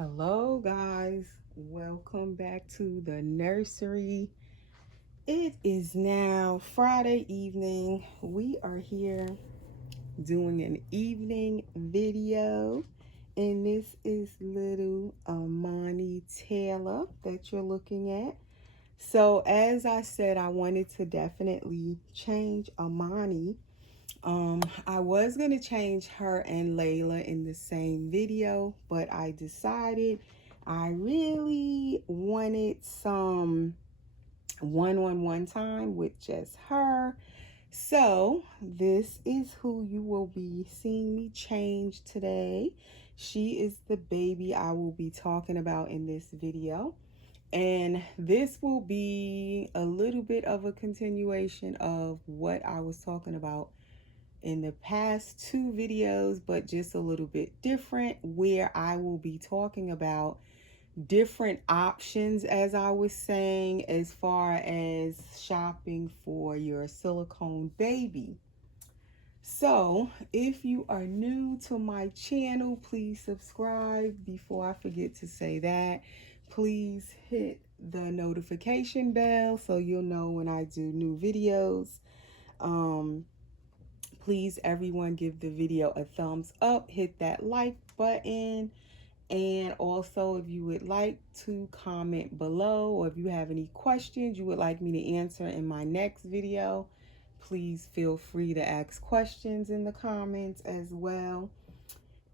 Hello, guys. Welcome back to the nursery. It is now Friday evening. We are here doing an evening video, and this is little Amani Taylor that you're looking at. So, as I said, I wanted to definitely change Amani. I was gonna change her and Layla in the same video, but I decided I really wanted some one-on-one time with just her. So this is who you will be seeing me change today. She is the baby I will be talking about in this video. And this will be a little bit of a continuation of what I was talking about in the past two videos, but just a little bit different, where I will be talking about different options, as I was saying, as far as shopping for your silicone baby. So if you are new to my channel, please subscribe. Before I forget to say that, please hit the notification bell so you'll know when I do new videos. Please, everyone, give the video a thumbs up, hit that like button, and also if you would like to comment below, or if you have any questions you would like me to answer in my next video, please feel free to ask questions in the comments as well.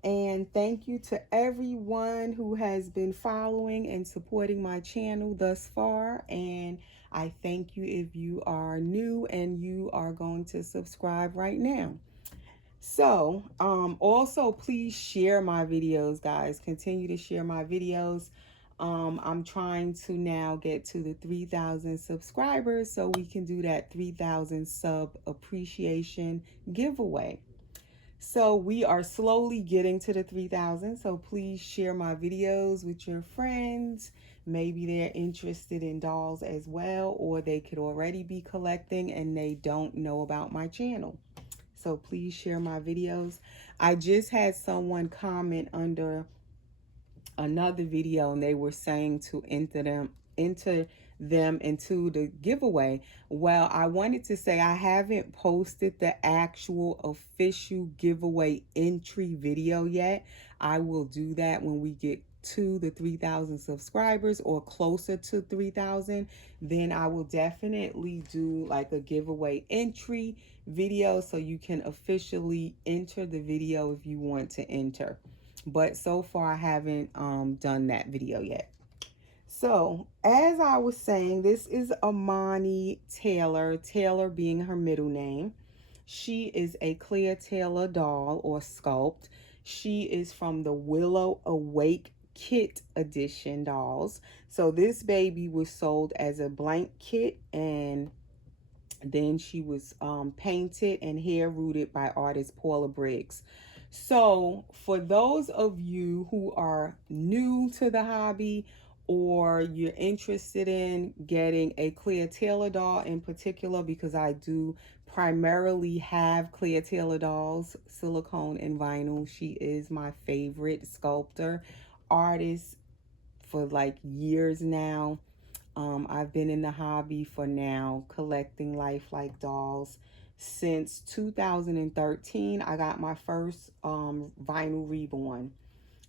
And thank you to everyone who has been following and supporting my channel thus far. And I thank you if you are new and you are going to subscribe right now. So, also please share my videos, guys. Continue to share my videos. I'm trying to now get to the 3,000 subscribers so we can do that 3,000 sub appreciation giveaway. So we are slowly getting to the 3,000. So please share my videos with your friends. Maybe they're interested in dolls as well, or they could already be collecting and they don't know about my channel. So please share my videos. I just had someone comment under another video and they were saying to enter them into the giveaway. Well, I wanted to say I haven't posted the actual official giveaway entry video yet. I will do that when we get to the 3,000 subscribers or closer to 3,000. Then I will definitely do like a giveaway entry video so you can officially enter the video if you want to enter. But so far I haven't done that video yet. So as I was saying, this is Amani Taylor, Taylor being her middle name. She is a Clear Taylor doll or sculpt. She is from the Willow Awake Kit Edition dolls. So this baby was sold as a blank kit, and then she was painted and hair rooted by artist Paula Briggs. So for those of you who are new to the hobby, or you're interested in getting a Clear Taylor doll in particular, because I do primarily have Clear Taylor dolls, silicone and vinyl. She is my favorite sculptor artist for like years now. I've been in the hobby for now collecting lifelike dolls since 2013. I got my first vinyl reborn.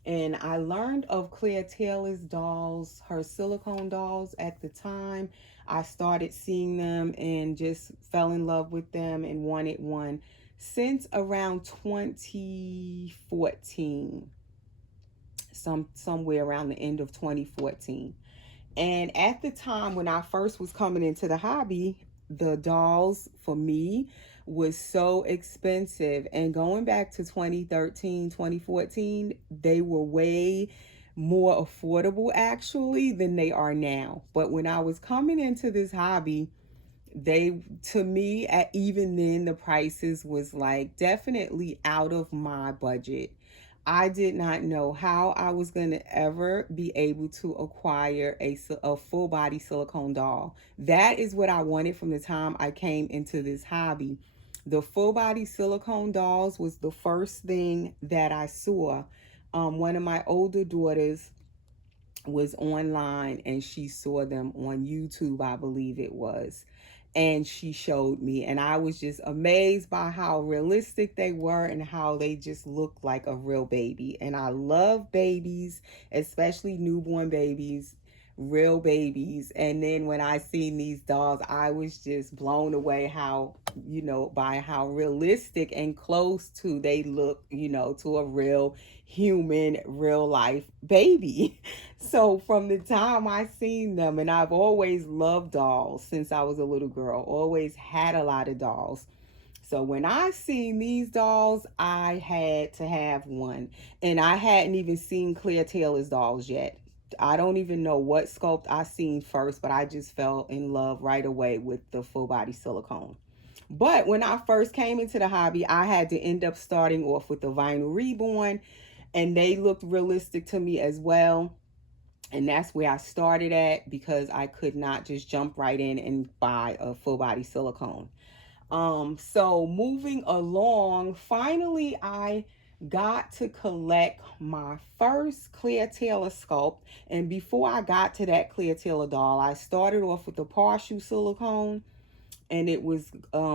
And I learned of Claire Taylor's dolls, her silicone dolls at the time. I started seeing them and just fell in love with them and wanted one since around 2014. Somewhere around the end of 2014. And at the time when I first was coming into the hobby, the dolls for me was so expensive. And going back to 2013, 2014, they were way more affordable actually than they are now. But when I was coming into this hobby, they, to me, at even then, the prices was like definitely out of my budget. I did not know how I was going to ever be able to acquire a full body silicone doll. That is what I wanted from the time I came into this hobby. The full body silicone dolls was the first thing that I saw. One of my older daughters was online and she saw them on YouTube, I believe it was. And she showed me, and I was just amazed by how realistic they were and how they just looked like a real baby. And I love babies, especially newborn babies, real babies. And then when I seen these dolls, I was just blown away how, by how realistic and close to they look, to a real human, real life baby. So from the time I seen them, and I've always loved dolls since I was a little girl, always had a lot of dolls. So when I seen these dolls, I had to have one. And I hadn't even seen Claire Taylor's dolls yet. I don't even know what sculpt I seen first, but I just fell in love right away with the full body silicone. But when I first came into the hobby, I had to end up starting off with the vinyl reborn, and they looked realistic to me as well. And that's where I started at because I could not just jump right in and buy a full body silicone. So moving along, finally I got to collect my first Claire Taylor sculpt. And before I got to that Claire Taylor doll, I started off with the partial silicone, and it was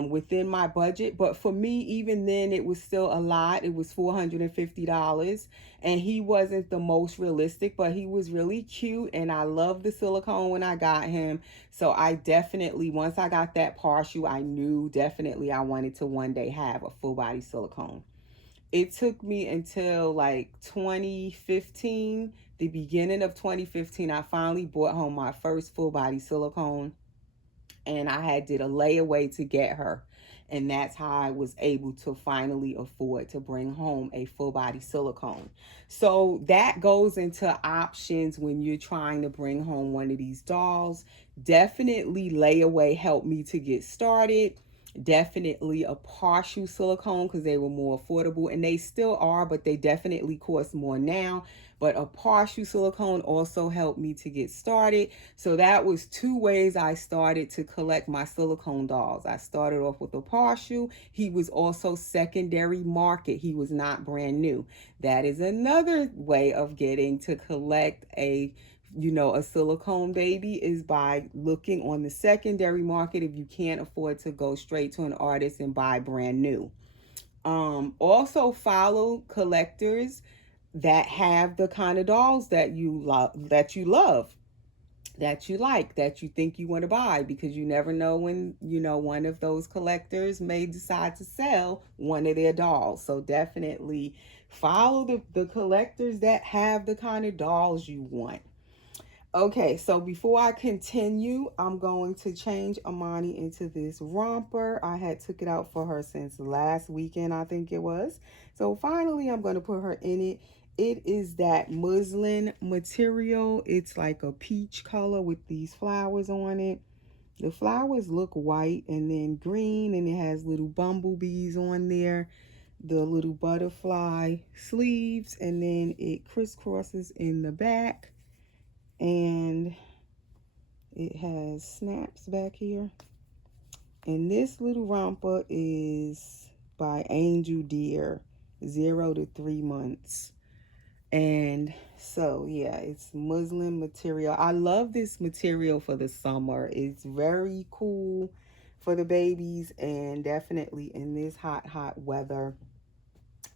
within my budget. But for me, even then, it was still a lot. It was $450, and he wasn't the most realistic, but he was really cute, and I loved the silicone when I got him. So I definitely, once I got that partial, I knew definitely I wanted to one day have a full body silicone. It took me until like 2015, the beginning of 2015, I finally brought home my first full body silicone, and I had did a layaway to get her. And that's how I was able to finally afford to bring home a full body silicone. So that goes into options when you're trying to bring home one of these dolls. Definitely layaway helped me to get started. Definitely a partial silicone because they were more affordable, and they still are, but they definitely cost more now. But a partial silicone also helped me to get started. So that was two ways I started to collect my silicone dolls. I started off with a partial. He was also secondary market. He was not brand new. That is another way of getting to collect a silicone baby, is by looking on the secondary market if you can't afford to go straight to an artist and buy brand new. Also follow collectors that have the kind of dolls that you love, that you like, that you think you want to buy, because you never know when, one of those collectors may decide to sell one of their dolls. So definitely follow the collectors that have the kind of dolls you want. Okay, so before I continue, I'm going to change Amani into this romper. I had took it out for her since last weekend, I think it was. So finally, I'm going to put her in it. It is that muslin material. It's like a peach color with these flowers on it. The flowers look white and then green, and it has little bumblebees on there. The little butterfly sleeves, and then it crisscrosses in the back. And it has snaps back here. And this little romper is by Angel Deer, 0 to 3 months. And so yeah, it's muslin material. I love this material for the summer. It's very cool for the babies, and definitely in this hot weather,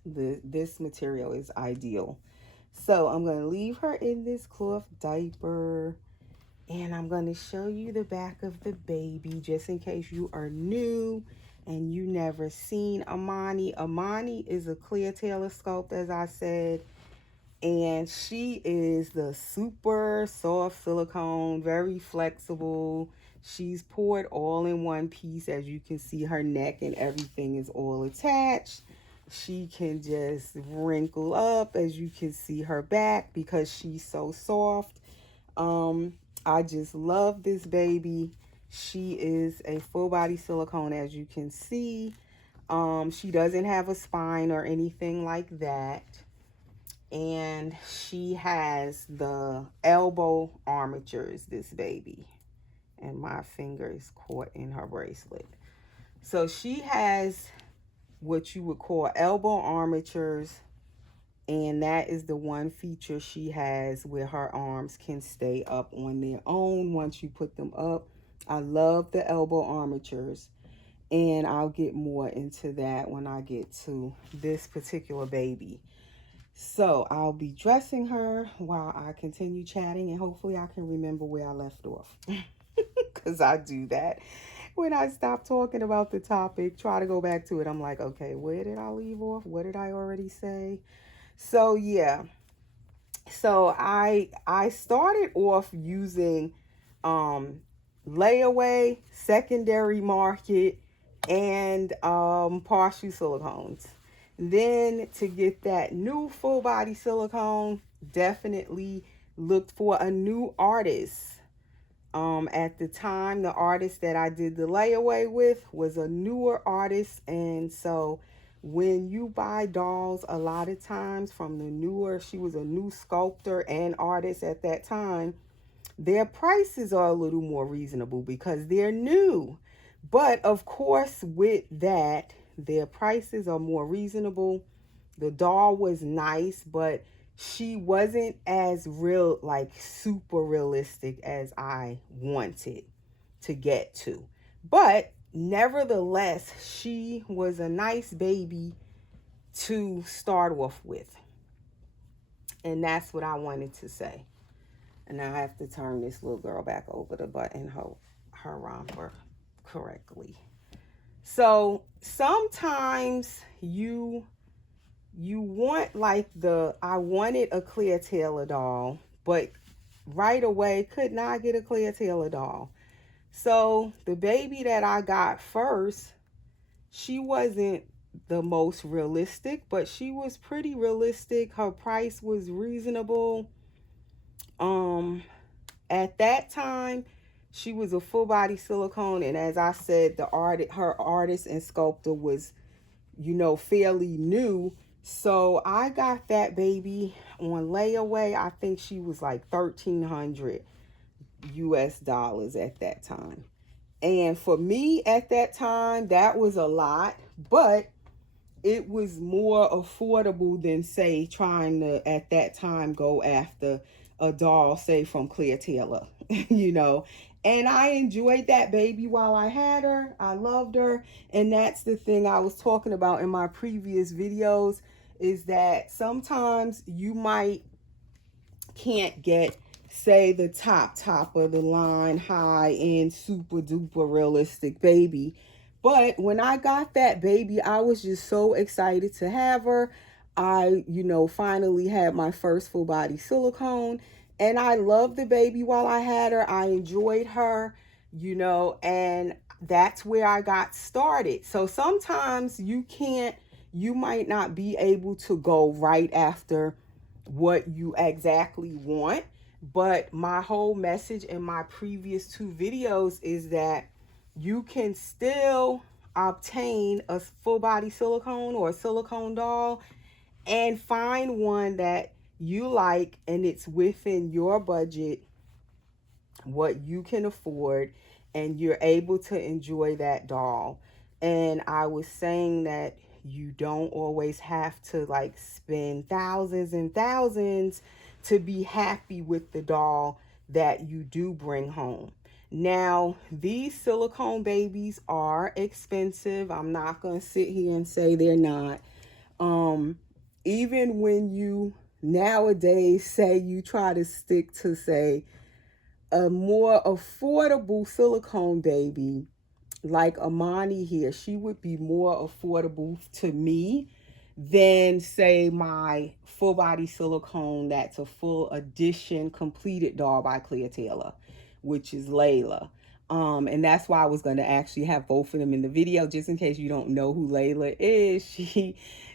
this material is ideal. So I'm going to leave her in this cloth diaper, and I'm going to show you the back of the baby just in case you are new and you never seen Amani. Amani is a Claire Taylor sculpt, as I said, and she is the super soft silicone, very flexible. She's poured all in one piece. As you can see, her neck and everything is all attached. She can just wrinkle up, as you can see her back, because she's so soft. I just love this baby. She is a full body silicone, as you can see. She doesn't have a spine or anything like that. And she has the elbow armatures, this baby. And my finger is caught in her bracelet. So she has what you would call elbow armatures And that is the one feature she has where her arms can stay up on their own once you put them up. I love the elbow armatures, and I'll get more into that when I get to this particular baby. So I'll be dressing her while I continue chatting, and hopefully I can remember where I left off. Because I do that. When I stop talking about the topic, try to go back to it. I'm like, okay, where did I leave off? What did I already say? So yeah. So I started off using layaway, secondary market, and partial silicones. Then to get that new full body silicone, definitely looked for a new artist. At the time, the artist that I did the layaway with was a newer artist, and so when you buy dolls, a lot of times from the newer, she was a new sculptor and artist at that time, their prices are a little more reasonable because they're new. But of course, with that, their prices are more reasonable. The doll was nice, but she wasn't as real, like super realistic as I wanted to get to. But nevertheless, she was a nice baby to start off with. And that's what I wanted to say. And now I have to turn this little girl back over to button her romper correctly. So sometimes you want like I wanted a clear Taylor doll, but right away could not get a clear Taylor doll. So the baby that I got first, she wasn't the most realistic, but she was pretty realistic. Her price was reasonable. At that time, she was a full body silicone, and as I said, her artist and sculptor was, fairly new. So I got that baby on layaway. I think she was like $1,300 US at that time. And for me at that time, that was a lot, but it was more affordable than, say, trying to at that time go after a doll, say, from Claire Taylor, And I enjoyed that baby while I had her. I loved her. And that's the thing I was talking about in my previous videos, is that sometimes you can't get, say, the top of the line, high end, super duper realistic baby. But when I got that baby, I was just so excited to have her. I, finally had my first full body silicone, and I loved the baby while I had her. I enjoyed her, and that's where I got started. So sometimes you might not be able to go right after what you exactly want. But my whole message in my previous two videos is that you can still obtain a full body silicone or a silicone doll and find one that you like and it's within your budget, what you can afford, and you're able to enjoy that doll. And I was saying that you don't always have to like spend thousands and thousands to be happy with the doll that you do bring home. Now, these silicone babies are expensive. I'm not going to sit here and say they're not. Even when you nowadays say you try to stick to, say, a more affordable silicone baby, like Amani here, she would be more affordable to me than, say, my full body silicone that's a full edition completed doll by Claire Taylor, which is Layla. And that's why I was going to actually have both of them in the video, just in case you don't know who Layla is.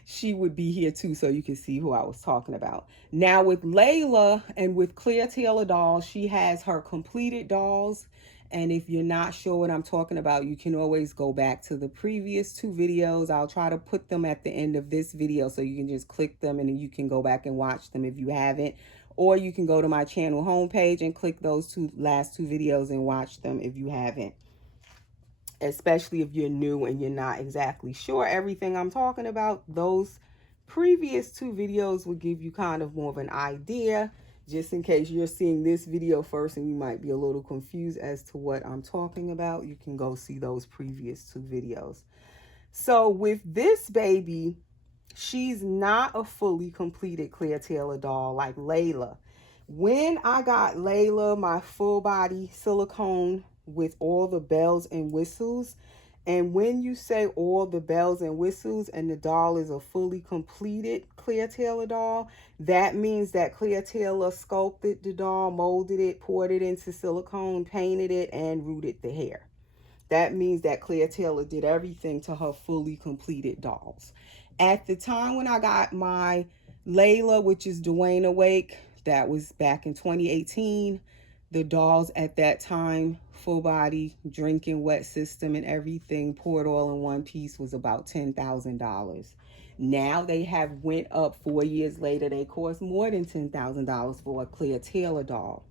She would be here too, so you can see who I was talking about. Now with Layla and with Claire Taylor dolls, she has her completed dolls. And if you're not sure what I'm talking about, you can always go back to the previous two videos. I'll try to put them at the end of this video so you can just click them and then you can go back and watch them if you haven't. Or you can go to my channel homepage and click those last two videos and watch them if you haven't. Especially if you're new and you're not exactly sure everything I'm talking about, those previous 2 videos will give you kind of more of an idea, just in case you're seeing this video first and you might be a little confused as to what I'm talking about. You can go see those previous 2 videos. So with this baby, she's not a fully completed Clear Tailor doll like Layla. When I got Layla, my full body silicone with all the bells and whistles, and when you say all the bells and whistles and the doll is a fully completed Clear Tailor doll, that means that Clear Tailor sculpted the doll, molded it, poured it into silicone, painted it, and rooted the hair. That means that Clear Tailor did everything to her fully completed dolls. At the time when I got my Layla, which is Dwayne Awake, that was back in 2018, the dolls at that time, full body, drinking wet system and everything, poured all in one piece, was about $10,000. Now they have went up 4 years later. They cost more than $10,000 for a Clear Tailor doll.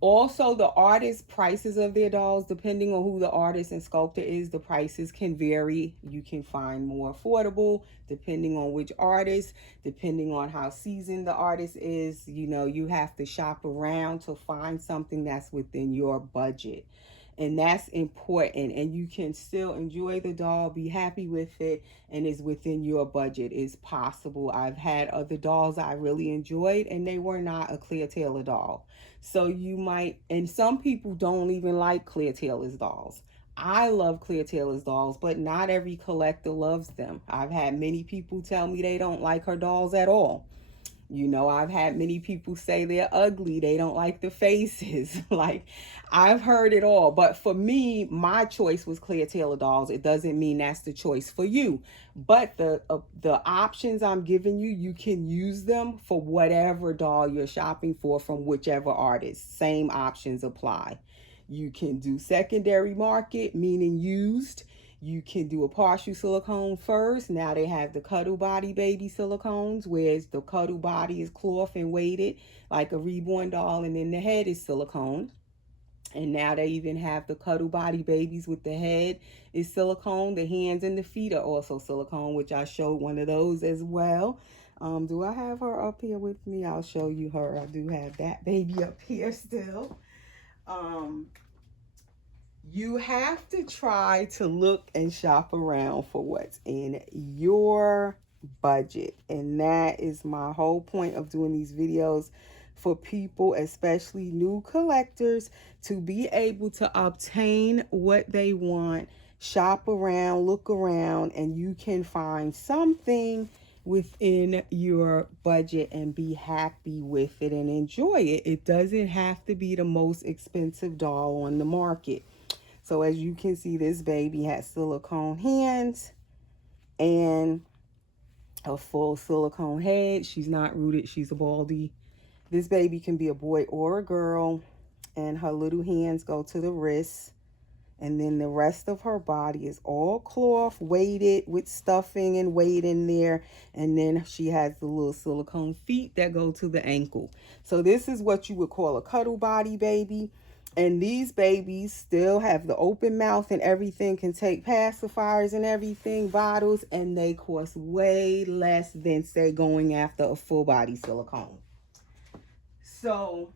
Also, the artist prices of their dolls, depending on who the artist and sculptor is, the prices can vary. You can find more affordable depending on which artist, depending on how seasoned the artist is. You know, you have to shop around to find something that's within your budget. And that's important, and you can still enjoy the doll, be happy with it, and is within your budget. It's possible. I've had other dolls I really enjoyed and they were not a Clear Tailor doll. So you might, and some people don't even like Clear Tailor's dolls. I love Clear Tailor's dolls, but not every collector loves them. I've had many people tell me they don't like her dolls at all. You know, I've had many people say they're ugly. They don't like the faces. Like, I've heard it all. But for me, my choice was Clear Tailor dolls. It doesn't mean that's the choice for you. But the options I'm giving you, you can use them for whatever doll you're shopping for from whichever artist. Same options apply. You can do secondary market, meaning used. You can do a partial silicone first. Now they have the cuddle body baby silicones, whereas the cuddle body is cloth and weighted like a reborn doll, and then the head is silicone. And now they even have the cuddle body babies with the head is silicone. The hands and the feet are also silicone, which I showed one of those as well. Do I have her up here with me? I'll show you her. I do have that baby up here still. You have to try to look and shop around for what's in your budget. And that is my whole point of doing these videos, for people, especially new collectors, to be able to obtain what they want. Shop around, look around, and you can find something within your budget and be happy with it and enjoy it. It doesn't have to be the most expensive doll on the market. So as you can see, this baby has silicone hands and a full silicone head. She's not rooted, she's a baldy. This baby can be a boy or a girl, and her little hands go to the wrists. And then the rest of her body is all cloth, weighted with stuffing and weight in there. And then she has the little silicone feet that go to the ankle. So this is what you would call a cuddle body baby. And these babies still have the open mouth and everything, can take pacifiers and everything, bottles, and they cost way less than, say, going after a full body silicone. So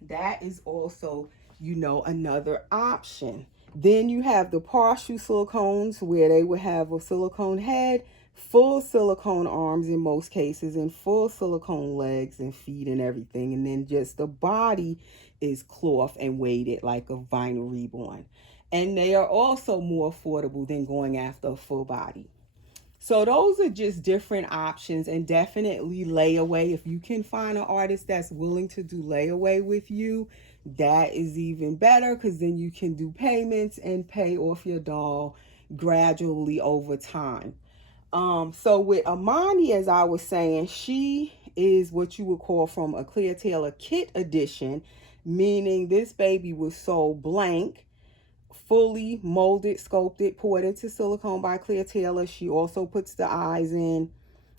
that is also, you know, another option. Then you have the partial silicones, where they would have a silicone head, full silicone arms in most cases, and full silicone legs and feet and everything. And then just the body is cloth and weighted like a vinyl reborn. And they are also more affordable than going after a full body. So those are just different options, and definitely layaway. If you can find an artist that's willing to do layaway with you, that is even better, because then you can do payments and pay off your doll gradually over time. So with Amani, as I was saying, she is what you would call from a Clear Tailor kit edition, meaning this baby was sold blank, fully molded, sculpted, poured into silicone by Clear Tailor. She also puts the eyes in.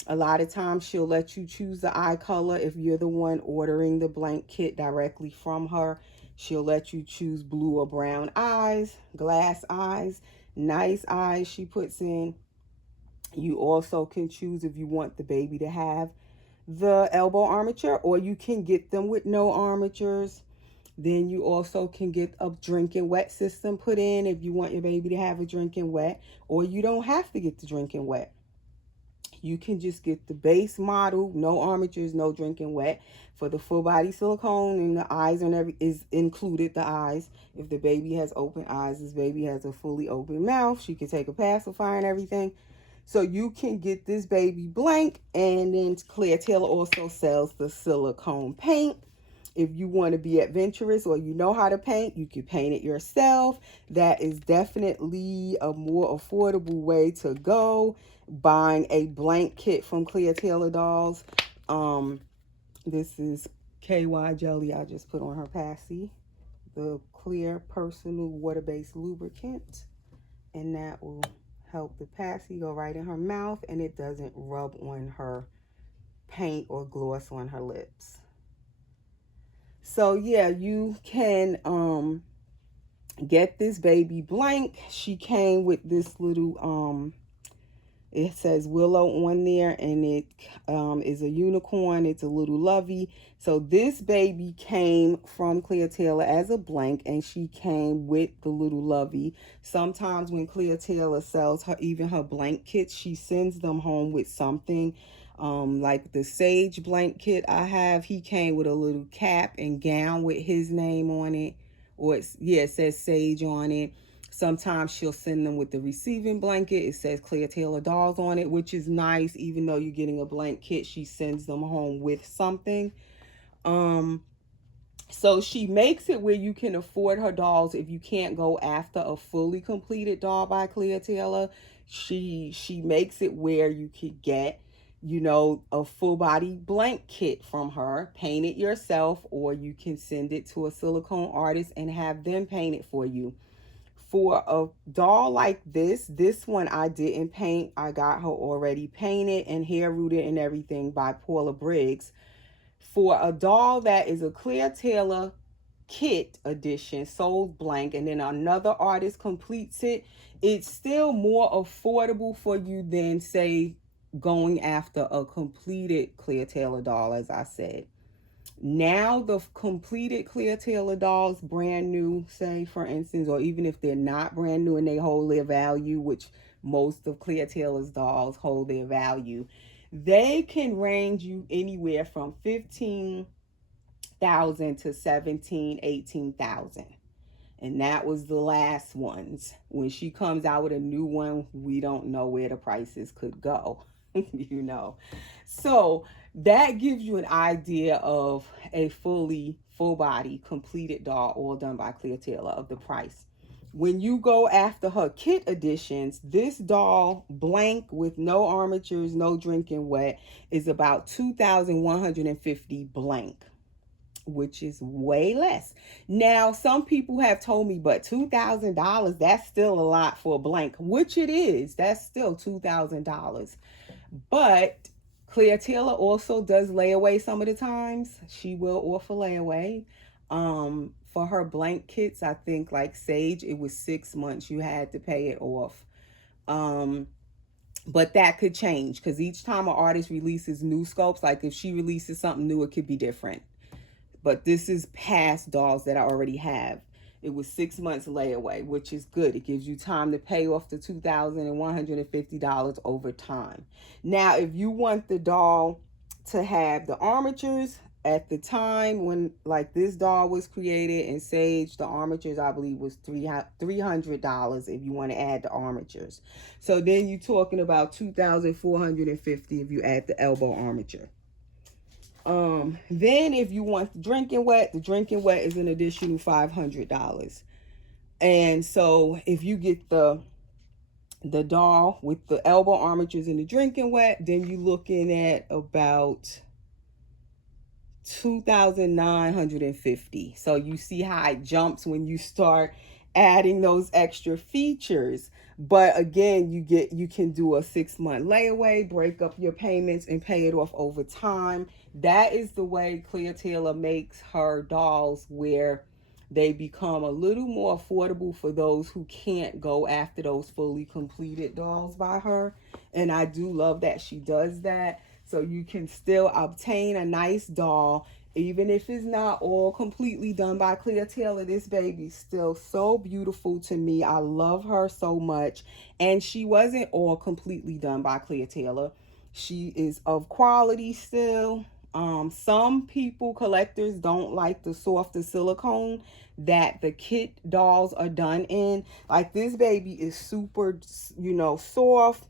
A lot of times she'll let you choose the eye color. If you're the one ordering the blank kit directly from her, she'll let you choose blue or brown eyes, glass eyes, nice eyes she puts in. You also can choose if you want the baby to have the elbow armature, or you can get them with no armatures. Then you also can get a drinking wet system put in if you want your baby to have a drinking wet, or you don't have to get the drinking wet. You can just get the base model, no armatures, no drinking wet. For the full body silicone, and the eyes and every is included, the eyes. If the baby has open eyes, this baby has a fully open mouth, she can take a pacifier and everything. So you can get this baby blank. And then Claire Taylor also sells the silicone paint. If you want to be adventurous or you know how to paint, you can paint it yourself. That is definitely a more affordable way to go. Buying a blank kit from Claire Taylor Dolls. This is KY Jelly I just put on her passy. The clear personal water-based lubricant. And that will help the passy go right in her mouth, and it doesn't rub on her paint or gloss on her lips. So yeah, you can get this baby blank. She came with this little it says Willow on there, and it is a unicorn. It's a little lovey. So this baby came from Claire Taylor as a blank, and she came with the little lovey. Sometimes when Claire Taylor sells her, even her blank kits, she sends them home with something. Like the Sage blank kit I have, he came with a little cap and gown with his name on it. Or it says Sage on it. Sometimes she'll send them with the receiving blanket. It says Claire Taylor Dolls on it, which is nice. Even though you're getting a blank kit, she sends them home with something. So she makes it where you can afford her dolls if you can't go after a fully completed doll by Claire Taylor. She makes it where you could get, you know, a full body blank kit from her, paint it yourself, or you can send it to a silicone artist and have them paint it for you. For a doll like this one I didn't paint. I got her already painted and hair rooted and everything by Paula Briggs. For a doll that is a Claire Taylor kit edition, sold blank, and then another artist completes it, it's still more affordable for you than, say, going after a completed Claire Taylor doll, as I said. Now the completed Claire Taylor dolls, brand new, say for instance, or even if they're not brand new and they hold their value, which most of Claire Taylor's dolls hold their value, they can range you anywhere from 15,000 to 17, 18,000. And that was the last ones. When she comes out with a new one, we don't know where the prices could go, you know. So that gives you an idea of a full body completed doll, all done by Claire Taylor, of the price. When you go after her kit editions, this doll blank with no armatures, no drinking wet, is about $2,150 blank, which is way less. Now, some people have told me, but $2,000, that's still a lot for a blank, which it is. That's still $2,000. But Claire Taylor also does layaway some of the times. She will offer layaway. For her blank kits, I think like Sage, it was 6 months you had to pay it off. But that could change because each time an artist releases new scopes, like if she releases something new, it could be different. But this is past dolls that I already have. It was 6 months layaway, which is good. It gives you time to pay off the $2,150 over time. Now, if you want the doll to have the armatures, at the time when like this doll was created in Sage, the armatures I believe was $300 if you want to add the armatures. So then you're talking about $2,450 if you add the elbow armature. Then if you want the drinking wet is an additional $500. And so if you get the doll with the elbow armatures and the drinking wet, then you're looking at about $2,950. So you see how it jumps when you start adding those extra features. But again, you can do a 6-month layaway, break up your payments and pay it off over time. That is the way Claire Taylor makes her dolls, where they become a little more affordable for those who can't go after those fully completed dolls by her. And I do love that she does that. So you can still obtain a nice doll, even if it's not all completely done by Clear Taylor. This baby's still so beautiful to me. I love her so much. And she wasn't all completely done by Clear Taylor. She is of quality still. Some people, collectors, don't like the softer silicone that the kit dolls are done in. Like this baby is super, soft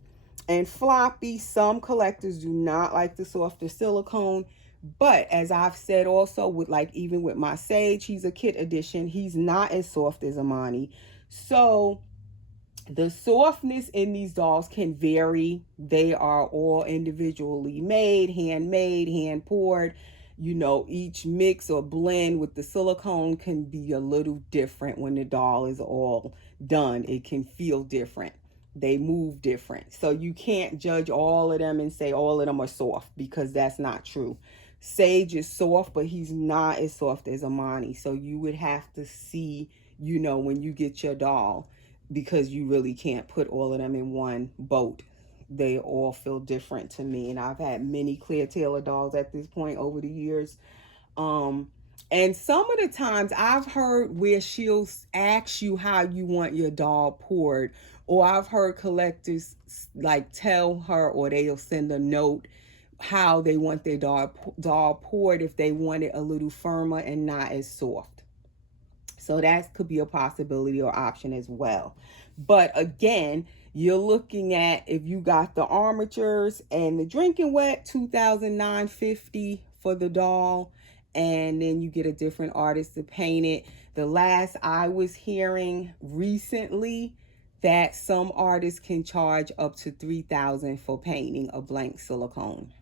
and floppy. Some collectors do not like the softer silicone. But as I've said also, with like even with my Sage, he's a kit edition. He's not as soft as Amani. So the softness in these dolls can vary. They are all individually made, handmade, hand poured. Each mix or blend with the silicone can be a little different when the doll is all done. It can feel different. They move different. So you can't judge all of them and say all of them are soft, because that's not true. Sage is soft, but he's not as soft as Amani. So you would have to see, when you get your doll, because you really can't put all of them in one boat. They all feel different to me. And I've had many Clear Taylor dolls at this point over the years. And some of the times I've heard where she'll ask you how you want your doll poured, or I've heard collectors like tell her, or they'll send a note how they want their doll poured, if they want it a little firmer and not as soft. So that could be a possibility or option as well. But again, you're looking at, if you got the armatures and the drinking wet, $2,950 for the doll. And then you get a different artist to paint it. The last I was hearing recently, that some artists can charge up to $3,000 for painting a blank silicone.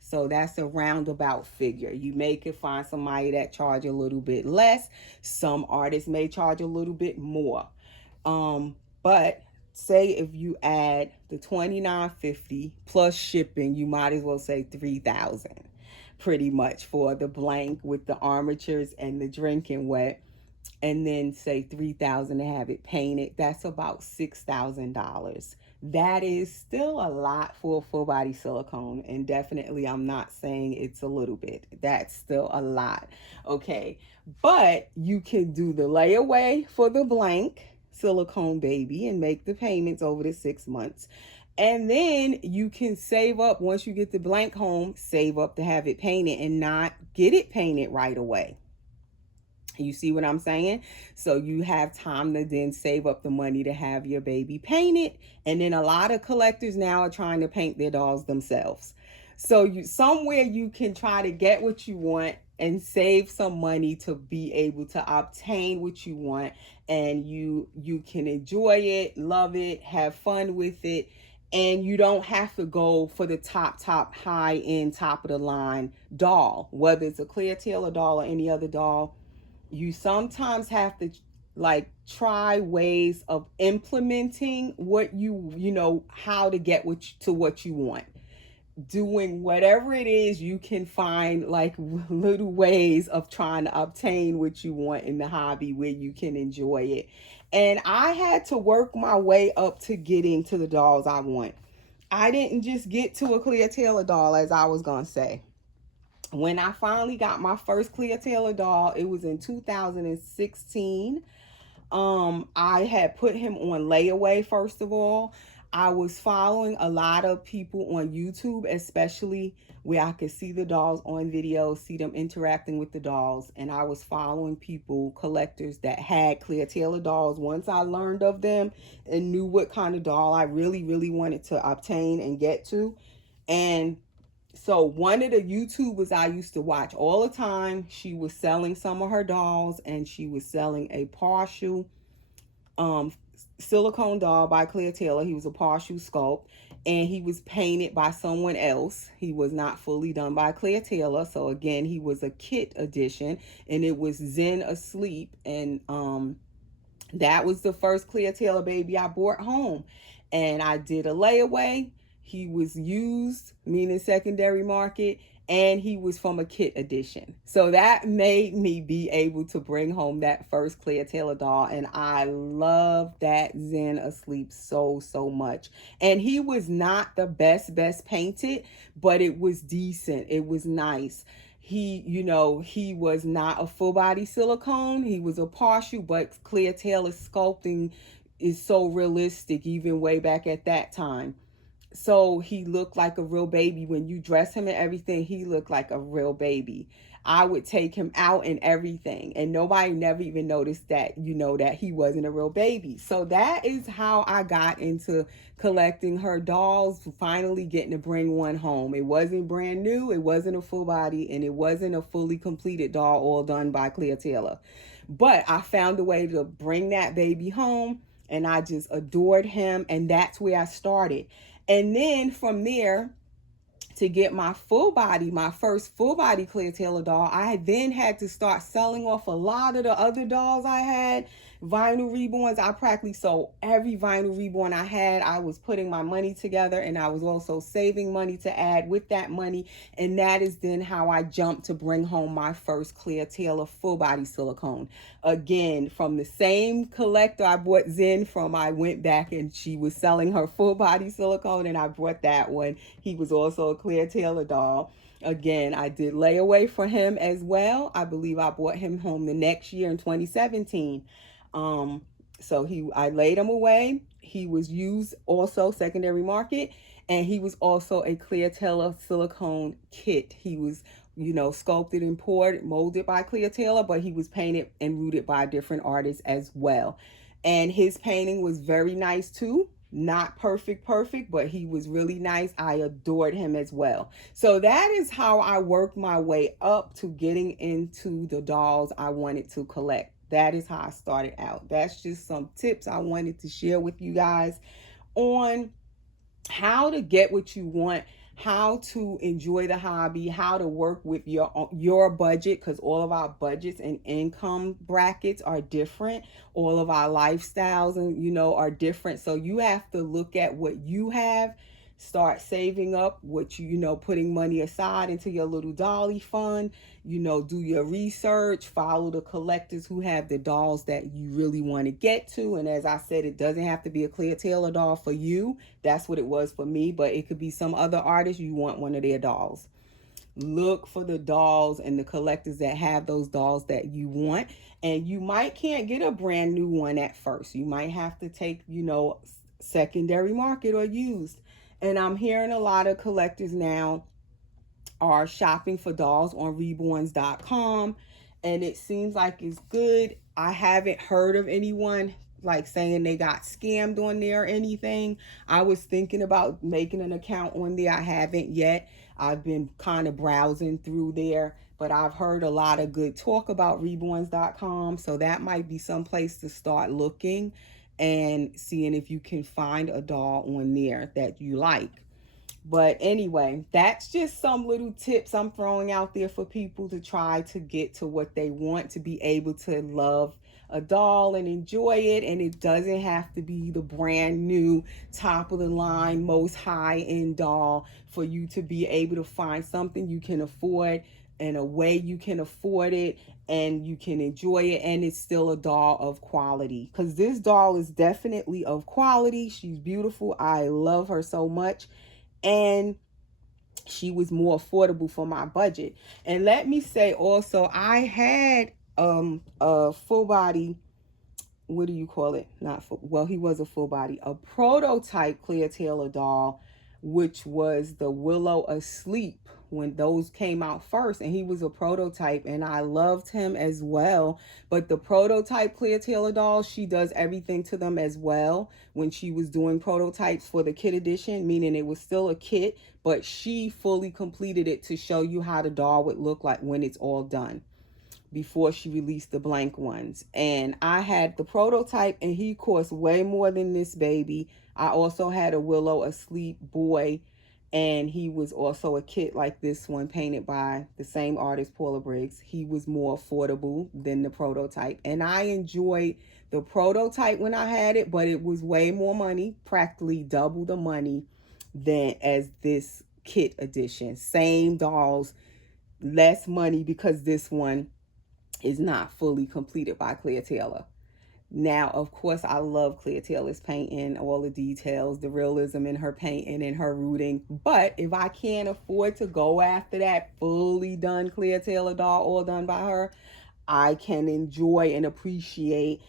So that's a roundabout figure. You may could find somebody that charge a little bit less. Some artists may charge a little bit more. But say if you add the $2,950 plus shipping, you might as well say $3,000 pretty much for the blank with the armatures and the drinking wet. And then say $3,000 to have it painted. That's about $6,000. That is still a lot for a full body silicone, and definitely I'm not saying it's a little bit. That's still a lot. Okay, but you can do the layaway for the blank silicone baby and make the payments over the 6 months. And then you can save up, once you get the blank home, save up to have it painted and not get it painted right away. You see what I'm saying? So you have time to then save up the money to have your baby painted. And then a lot of collectors now are trying to paint their dolls themselves. So somewhere you can try to get what you want and save some money to be able to obtain what you want. And you can enjoy it, love it, have fun with it. And you don't have to go for the top high end, top of the line doll, whether it's a Clear Taylor doll or any other doll. You sometimes have to like try ways of implementing what how to get what you want. Doing whatever it is, you can find like little ways of trying to obtain what you want in the hobby where you can enjoy it. And I had to work my way up to getting to the dolls I want. I didn't just get to a Clear Taylor doll, as I was gonna say. When I finally got my first Clear Taylor doll, it was in 2016. I had put him on layaway, first of all. I was following a lot of people on YouTube, especially where I could see the dolls on video, see them interacting with the dolls. And I was following people, collectors that had Clear Taylor dolls. Once I learned of them and knew what kind of doll I really, really wanted to obtain and get to. And so one of the YouTubers I used to watch all the time, she was selling some of her dolls, and she was selling a partial silicone doll by Clear Taylor. He was a partial sculpt, and he was painted by someone else. He was not fully done by Clear Taylor. So again, he was a kit edition, and it was Zen Asleep. And that was the first Clear Taylor baby I brought home. And I did a layaway. He was used, meaning secondary market, and he was from a kit edition. So that made me be able to bring home that first Claire Taylor doll, and I love that Zen Asleep so much. And he was not the best painted, but it was decent. It was nice. He was not a full body silicone. He was a partial, but Claire Taylor sculpting is so realistic, even way back at that time. So he looked like a real baby. When you dress him and everything, he looked like a real baby. I would take him out and everything, and nobody never even noticed that, that he wasn't a real baby. So that is how I got into collecting her dolls, finally getting to bring one home. It wasn't brand new, it wasn't a full body, and it wasn't a fully completed doll all done by Claire Taylor. But I found a way to bring that baby home, and I just adored him, and that's where I started. And then from there, to get my first full body Claire Taylor doll, I then had to start selling off a lot of the other dolls I had. Vinyl reborns, I practically sold every vinyl reborn I had. I was putting my money together, and I was also saving money to add with that money. And that is then how I jumped to bring home my first Claire Taylor full body silicone. Again, from the same collector I bought Zen from, I went back and she was selling her full body silicone, and I brought that one. He was also a Claire Taylor doll. Again, I did layaway for him as well. I believe I brought him home the next year in 2017. So I laid him away. He was used also secondary market, and he was also a Claire Taylor silicone kit. He was, sculpted and poured, molded by Claire Taylor, but he was painted and rooted by different artists as well. And his painting was very nice too. Not perfect, but he was really nice. I adored him as well. So that is how I worked my way up to getting into the dolls I wanted to collect. That is how I started out. That's just some tips I wanted to share with you guys on how to get what you want, how to enjoy the hobby, how to work with your budget, because all of our budgets and income brackets are different. All of our lifestyles and are different. So you have to look at what you have, start saving up what putting money aside into your little dolly fund, do your research, follow the collectors who have the dolls that you really want to get to. And as I said, it doesn't have to be a Claire Taylor doll for you. That's what it was for me, but it could be some other artist you want one of their dolls. Look for the dolls and the collectors that have those dolls that you want. And you can't get a brand new one at first. You might have to take, secondary market or used. And I'm hearing a lot of collectors now are shopping for dolls on reborns.com, and it seems like it's good. I haven't heard of anyone like saying they got scammed on there or anything. I was thinking about making an account on there. I haven't yet. I've been kind of browsing through there, but I've heard a lot of good talk about reborns.com, so that might be some place to start looking and seeing if you can find a doll on there that you like. But anyway, that's just some little tips I'm throwing out there for people to try to get to what they want, to be able to love a doll and enjoy it. And it doesn't have to be the brand new, top of the line, most high end doll for you to be able to find something you can afford in a way you can afford it and you can enjoy it, and it's still a doll of quality, because this doll is definitely of quality. She's beautiful. I love her so much. And she was more affordable for my budget. And let me say also, I had a full body, what do you call it? Not full, well, he was a full body, a prototype Claire Taylor doll, which was the Willow Asleep when those came out first, and he was a prototype, and I loved him as well. But the prototype Claire Taylor doll, she does everything to them as well when she was doing prototypes for the kit edition, meaning it was still a kit, but she fully completed it to show you how the doll would look like when it's all done, before she released the blank ones. And I had the prototype, and he cost way more than this baby. I also had a Willow Asleep boy, and he was also a kit like this one, painted by the same artist, Paula Briggs. He was more affordable than the prototype, and I enjoyed the prototype when I had it, but it was way more money, practically double the money than as this kit edition. Same dolls, less money because this one is not fully completed by Claire Taylor. Now, of course, I love Claire Taylor's painting, all the details, the realism in her painting and her rooting. But if I can't afford to go after that fully done Claire Taylor doll, all done by her, I can enjoy and appreciate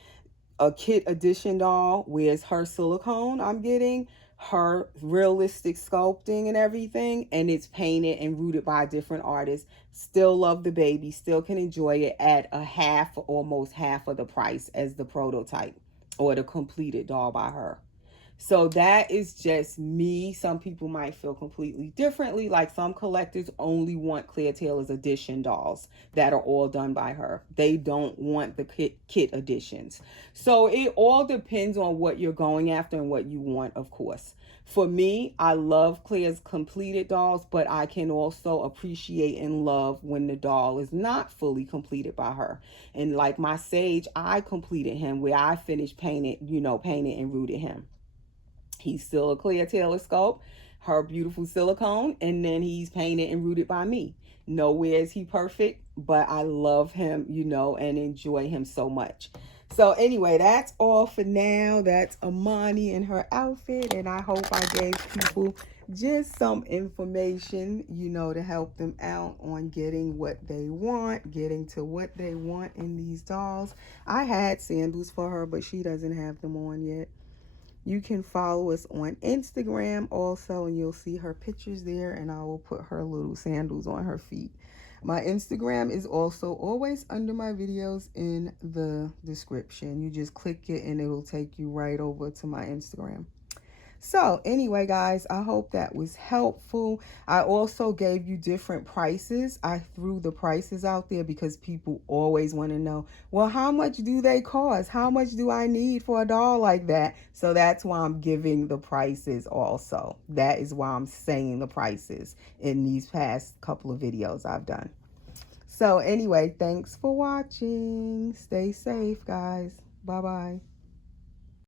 a kit edition doll. Where's her silicone I'm getting, her realistic sculpting and everything, and it's painted and rooted by different artists. Still love the baby, still can enjoy it at a half, almost half of the price as the prototype or the completed doll by her. So that is just me. Some people might feel completely differently. Like some collectors only want Claire Taylor's edition dolls that are all done by her. They don't want the kit editions. So it all depends on what you're going after and what you want, of course. For me, I love Claire's completed dolls, but I can also appreciate and love when the doll is not fully completed by her. And like my Sage, I completed him where I finished painted and rooted him. He's still a Claire Taylor sculpt, her beautiful silicone, and then he's painted and rooted by me. Nowhere is he perfect, but I love him, and enjoy him so much. So anyway, that's all for now. That's Amani and her outfit, and I hope I gave people just some information, to help them out on getting what they want, getting to what they want in these dolls. I had sandals for her, but she doesn't have them on yet. You can follow us on Instagram also, and you'll see her pictures there, and I will put her little sandals on her feet. My Instagram is also always under my videos in the description. You just click it and it'll take you right over to my Instagram. So anyway, guys, I hope that was helpful. I also gave you different prices. I threw the prices out there because people always want to know, well, how much do they cost? How much do I need for a doll like that? So that's why I'm giving the prices also. That is why I'm saying the prices in these past couple of videos I've done. So anyway, thanks for watching. Stay safe, guys. Bye-bye.